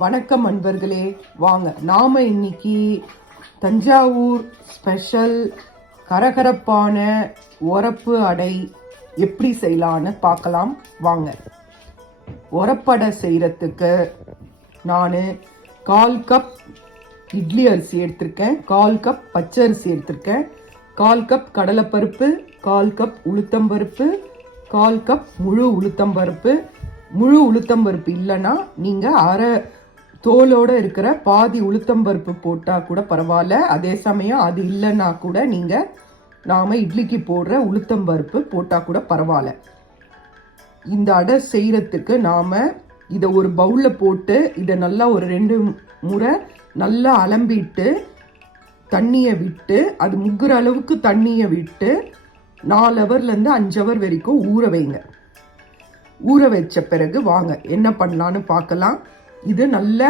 வணக்கம் அன்பர்களே, வாங்க நாம இன்னைக்கு தஞ்சாவூர் ஸ்பெஷல் கரகரப்பான உரப்பு அடை எப்படி செய்யலான்னு பார்க்கலாம் வாங்க. உரப்படை செய்யறதுக்கு நான் 1/4 கப் இட்லி அரிசி எடுத்திருக்கேன், 1/4 கப் பச்சை அரிசி எடுத்திருக்கேன், 1/4 கப் கடலைப்பருப்பு, 1/4 கப் உளுத்தம்பருப்பு, 1/4 கப் முழு உளுத்தம்பருப்பு. முழு உளுத்தம்பருப்பு இல்லைன்னா நீங்கள் அரை தோலோடு இருக்கிற பாதி உளுத்தம்பருப்பு போட்டால் கூட பரவாயில்ல. அதே சமயம் அது இல்லைன்னா கூட நீங்கள் நாம் இட்லிக்கு போடுற உளுத்தம்பருப்பு போட்டால் கூட பரவாயில்ல. இந்த அடை செய்கிறதுக்கு நாம் இதை ஒரு பவுலில் போட்டு இதை நல்லா ஒரு 2 முறை நல்லா அலம்பிட்டு தண்ணியை விட்டு, அது முங்குற அளவுக்கு தண்ணியை விட்டு 4 ஹவர்லேருந்து 5 ஹவர் வரைக்கும் ஊற வைங்க. ஊற வச்ச பிறகு வாங்க என்ன பண்ணலான்னு பார்க்கலாம். இது நல்ல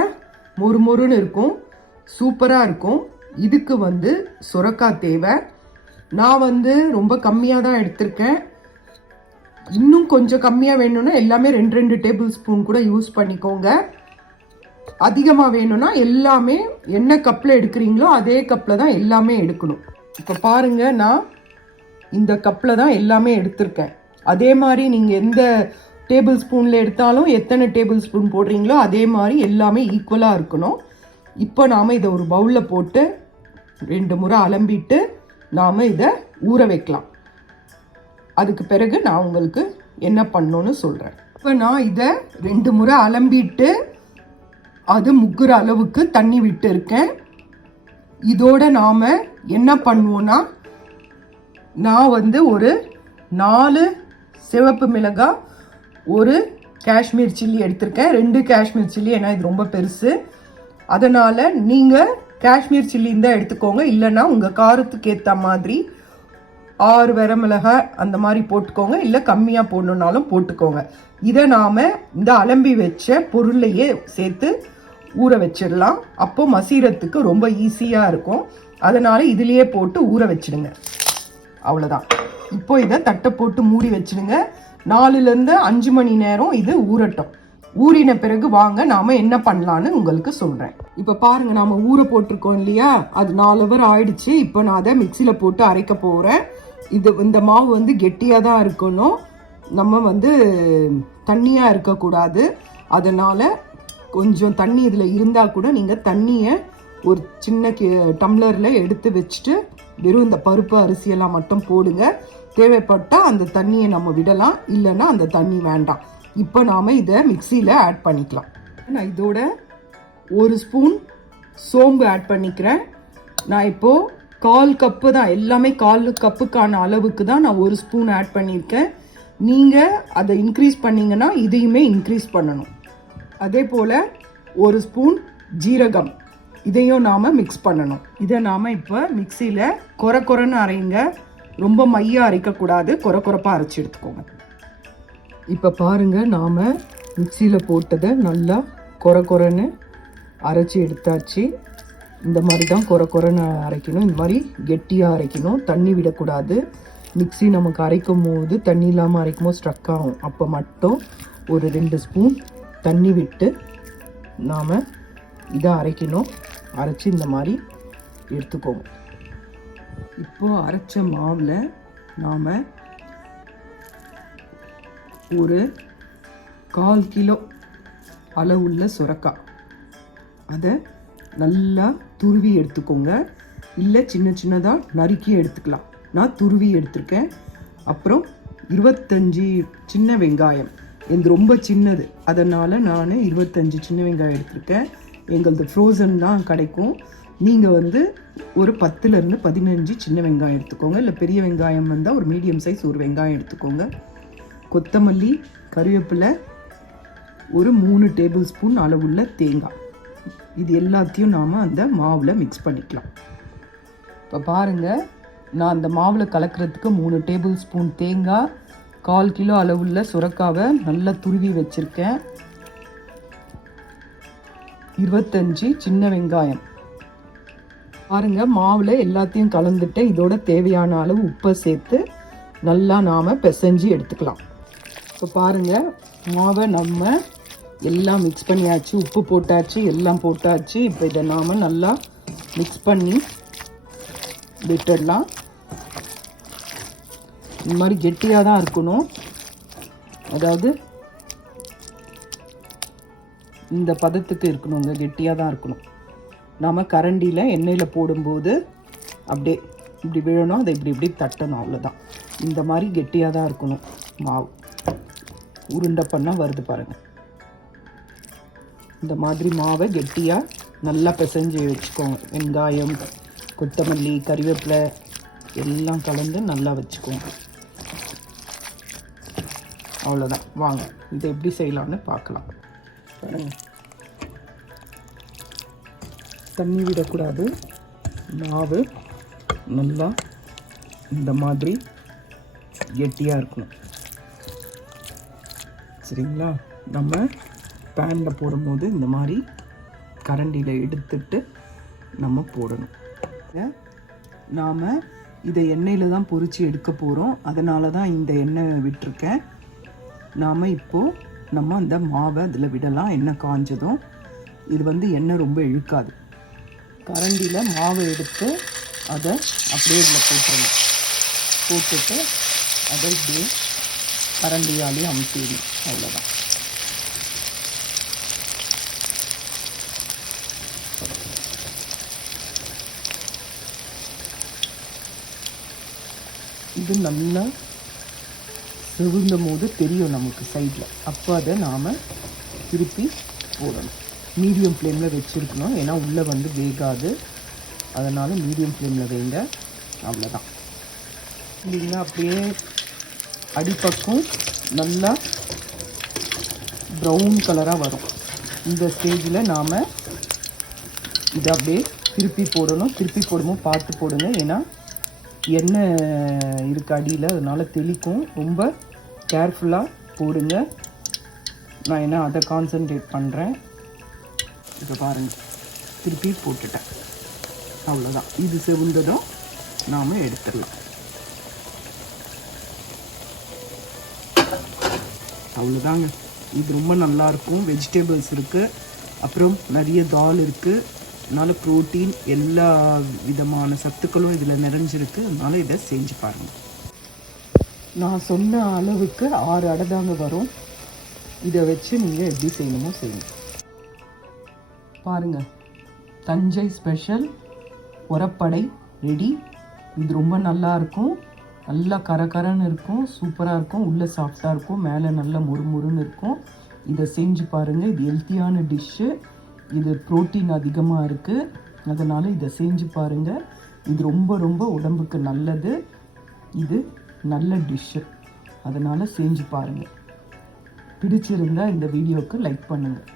மொறுமொறுன்னு இருக்கும், சூப்பராக இருக்கும். இதுக்கு சுரக்காய் தேவை. நான் ரொம்ப கம்மியாக தான் எடுத்திருக்கேன். இன்னும் கொஞ்சம் கம்மியாக வேணும்னா எல்லாமே 2 டேபிள் ஸ்பூன் கூட யூஸ் பண்ணிக்கோங்க. அதிகமாக வேணும்னா எல்லாமே என்ன கப்பில் எடுக்கிறீங்களோ அதே கப்பில் தான் எல்லாமே எடுக்கணும். இப்போ பாருங்கள், நான் இந்த கப்பில் தான் எல்லாமே எடுத்திருக்கேன். அதே மாதிரி நீங்கள் எந்த டேபிள் ஸ்பூனில் எடுத்தாலும் எத்தனை டேபிள் ஸ்பூன் போடுறீங்களோ அதே மாதிரி எல்லாமே ஈக்குவலாக இருக்கணும். இப்போ நாம் இதை ஒரு பவுலில் போட்டு 2 முறை அலம்பிட்டு நாம் இதை ஊற வைக்கலாம். அதுக்கு பிறகு நான் உங்களுக்கு என்ன பண்ணணும்னு சொல்கிறேன். இப்போ நான் இதை 2 முறை அலம்பிட்டு அது முக்குற அளவுக்கு தண்ணி விட்டு இருக்கேன். இதோட நாம் என்ன பண்ணுவோன்னா, நான் ஒரு 4 சிவப்பு மிளகாய், ஒரு காஷ்மீர் சில்லி எடுத்திருக்கேன். 2 காஷ்மீர் சில்லி, ஏன்னா இது ரொம்ப பெருசு. அதனால் நீங்கள் காஷ்மீர் சில்லின்னு தான் எடுத்துக்கோங்க. இல்லைன்னா உங்கள் காரத்துக்கு ஏற்ற மாதிரி 6 வரமிளகாய் அந்த மாதிரி போட்டுக்கோங்க, இல்லை கம்மியாக போடணுன்னாலும் போட்டுக்கோங்க. இதை நாம் இந்த அலம்பி வச்ச பொருளையே சேர்த்து ஊற வச்சிடலாம். அப்போ மசீரத்துக்கு ரொம்ப ஈஸியாக இருக்கும். அதனால் இதிலேயே போட்டு ஊற வச்சிடுங்க. அவ்வளோதான். இப்போ இதை தட்டை போட்டு மூடி வச்சிடுங்க. 4லேருந்து 5 மணி நேரம் இது ஊறட்டும். ஊறின பிறகு வாங்க நாம் என்ன பண்ணலான்னு உங்களுக்கு சொல்கிறேன். இப்போ பாருங்கள், நாம் ஊற போட்டிருக்கோம் இல்லையா, அது 4 ஹவர் ஆயிடுச்சு. இப்போ நான் அதை மிக்சியில் போட்டு அரைக்க போகிறேன். இந்த மாவு கெட்டியாக தான் இருக்கணும், நம்ம தண்ணியாக இருக்கக்கூடாது. அதனால் கொஞ்சம் தண்ணி இதில் இருந்தால் கூட நீங்கள் தண்ணியை ஒரு சின்ன டம்ளரில் எடுத்து வச்சுட்டு வெறும் இந்த பருப்பு அரிசியெல்லாம் மட்டும் போடுங்க. தேவைப்பட்டால் அந்த தண்ணியை நம்ம விடலாம், இல்லைன்னா அந்த தண்ணி வேண்டாம். இப்போ நாம் இதை மிக்சியில் ஆட் பண்ணிக்கலாம். நான் இதோட 1 ஸ்பூன் சோம்பு ஆட் பண்ணிக்கிறேன். நான் இப்போது 1/4 கப்பு தான், எல்லாமே 1/4 கப்புக்கான அளவுக்கு தான் நான் 1 ஸ்பூன் ஆட் பண்ணியிருக்கேன். நீங்கள் அதை இன்க்ரீஸ் பண்ணிங்கன்னா இதையுமே இன்க்ரீஸ் பண்ணணும். அதே போல் 1 ஸ்பூன் ஜீரகம், இதையும் நாம் மிக்ஸ் பண்ணணும். இதை நாம் இப்போ மிக்சியில் கொரன்னு அரைங்க. ரொம்ப மையாக அரைக்கக்கூடாது, கொரப்பாக அரைச்சி எடுத்துக்கோங்க. இப்போ பாருங்கள், நாம் மிக்சியில் போட்டதை நல்லா கொரன்னு அரைச்சி எடுத்தாச்சு. இந்த மாதிரி தான் கொரன்னு அரைக்கணும். இந்த மாதிரி கெட்டியாக அரைக்கணும், தண்ணி விடக்கூடாது. மிக்சி நமக்கு அரைக்கும் போது தண்ணி இல்லாமல் அரைக்கும் போது ஸ்ட்ரக் ஆகும். அப்போ மட்டும் ஒரு 2 ஸ்பூன் தண்ணி விட்டு நாம் இதை அரைக்கணும். அரைச்சி இந்த மாதிரி எடுத்துக்கோங்க. இப்போ அரைச்ச மாவில் நாம் ஒரு 1/4 கிலோ அளவுள்ள சுரக்காய், அதை நல்லா துருவி எடுத்துக்கோங்க. இல்லை சின்னதாக நறுக்கி எடுத்துக்கலாம். நான் துருவி எடுத்திருக்கேன். அப்புறம் 25 சின்ன வெங்காயம், இது ரொம்ப சின்னது, அதனால் நான் 25 சின்ன வெங்காயம் எடுத்திருக்கேன். எங்களது ஃப்ரோசன் தான் கிடைக்கும். நீங்கள் ஒரு 10லேருந்து 15 சின்ன வெங்காயம் எடுத்துக்கோங்க. இல்லை பெரிய வெங்காயம் வந்தால் ஒரு மீடியம் சைஸ் ஒரு வெங்காயம் எடுத்துக்கோங்க. கொத்தமல்லி, கருவேப்பிலை, ஒரு 3 டேபிள் ஸ்பூன் அளவுள்ள தேங்காய். இது எல்லாத்தையும் நாம் அந்த மாவில் மிக்ஸ் பண்ணிக்கலாம். இப்போ பாருங்கள், நான் அந்த மாவில் கலக்கிறதுக்கு 3 டேபிள் ஸ்பூன் தேங்காய், 1/4 கிலோ அளவுள்ள சுரக்காவை நல்லா துருவி வச்சுருக்கேன், 25 சின்ன வெங்காயம். பாருங்கள், மாவில் எல்லாத்தையும் கலந்துட்டு இதோட தேவையான அளவு உப்பை சேர்த்து நல்லா நாம் பிசைஞ்சு எடுத்துக்கலாம். இப்போ பாருங்கள், மாவை நம்ம எல்லாம் மிக்ஸ் பண்ணியாச்சு, உப்பு போட்டாச்சு, எல்லாம் போட்டாச்சு. இப்போ இதை நாம் நல்லா மிக்ஸ் பண்ணி விட்டுடலாம். இந்த மாதிரி கெட்டியாக தான் இருக்கணும். அதாவது இந்த பதத்துக்கு இருக்கணுங்க, கெட்டியாக தான் இருக்கணும். நாம் கரண்டியில் எண்ணெயில் போடும்போது அப்படியே இப்படி விழணும், அதை இப்படி இப்படி தட்டணும், அவ்வளோதான். இந்த மாதிரி கெட்டியாக தான் இருக்கணும். மாவு உருண்டை பண்ணால் வருது பாருங்கள். இந்த மாதிரி மாவை கெட்டியாக நல்லா பிசைஞ்சு வச்சுக்கோங்க. வெங்காயம், கொத்தமல்லி, கறிவேப்பிலை எல்லாம் கலந்து நல்லா வச்சுக்கோங்க. அவ்வளோதான். வாங்க இதை எப்படி செய்யலான்னு பார்க்கலாம். தண்ணி விடக்கூடாது. மாவு நல்லா இந்த மாதிரி கெட்டியாக இருக்கணும். சரிங்களா? நம்ம பேனில் போடும்போது இந்த மாதிரி கரண்டியில் எடுத்துட்டு நம்ம போடணும். நாம் இதை எண்ணெயில் தான் பொரித்து எடுக்க போகிறோம். அதனால தான் இந்த எண்ணெய் விட்டுருக்கேன். நாம் இப்போது அந்த மாவை அதில் விடலாம். எண்ணெய் காஞ்சதும் இது எண்ணெய் ரொம்ப இழுக்காது. கரண்டியில் மாவை எடுத்து அதை அப்படியே இதில் போட்டுருணும். போட்டுட்டு அதை இப்படியே கரண்டியாலேயே அமுத்திடணும். அவ்வளோதான். இது நல்லா செவுந்தும் போது தெரியும் நமக்கு சைடில். அப்போ அதை நாம் திருப்பி போடணும். மீடியம் ஃப்ளேமில் வச்சுருக்கணும். ஏன்னா உள்ளே வேகாது. அதனால் மீடியம் ஃப்ளேமில் வைங்க. அவ்வளோதான். இல்லைங்களா? அப்படியே அடிப்பக்கம் நல்லா ப்ரௌன் கலராக வரும். இந்த ஸ்டேஜில் நாம் இதை அப்படியே திருப்பி போடணும். திருப்பி போடும்போது பார்த்து போடுங்க. ஏன்னா எண்ணெய் இருக்கு அடியில், அதனால் தெளிக்கும். ரொம்ப கேர்ஃபுல்லாக போடுங்க. நான் என்ன அதை கான்சன்ட்ரேட் பண்ணுறேன். இப்போ பாருங்கள், திருப்பி போட்டுட்டேன். அவ்வளோதான். இது செவந்ததும் நாம் எடுத்துடலாம். அவ்வளோதாங்க. இது ரொம்ப நல்லாயிருக்கும். வெஜிடபிள்ஸ் இருக்குது, அப்புறம் நிறைய தால் இருக்குது. அதனால் ப்ரோட்டீன், எல்லா விதமான சத்துக்களும் இதில் நிறைஞ்சிருக்கு. அதனால் இதை செஞ்சு பாருங்கள். நான் சொன்ன அளவுக்கு 6 அடை தாங்க வரும். இதை வச்சு நீங்கள் எப்படி செய்யணுமோ செய்யுங்க. பாருங்கள், தஞ்சை ஸ்பெஷல் உரப்படை ரெடி. இது ரொம்ப நல்லாயிருக்கும். நல்லா கரகரன்னு இருக்கும், சூப்பராக இருக்கும். உள்ளே சாஃப்டாக இருக்கும், மேலே நல்லா முறுமுறுன்னு இருக்கும். இதை செஞ்சு பாருங்கள். இது ஹெல்த்தியான டிஷ்ஷு. இது ப்ரோட்டீன் அதிகமாக இருக்குது. அதனால் இதை செஞ்சு பாருங்கள். இது ரொம்ப ரொம்ப உடம்புக்கு நல்லது. இது நல்ல டிஷ்ஷு. அதனால் செஞ்சு பாருங்கள். பிடிச்சிருந்தால் இந்த வீடியோவுக்கு லைக் பண்ணுங்கள்.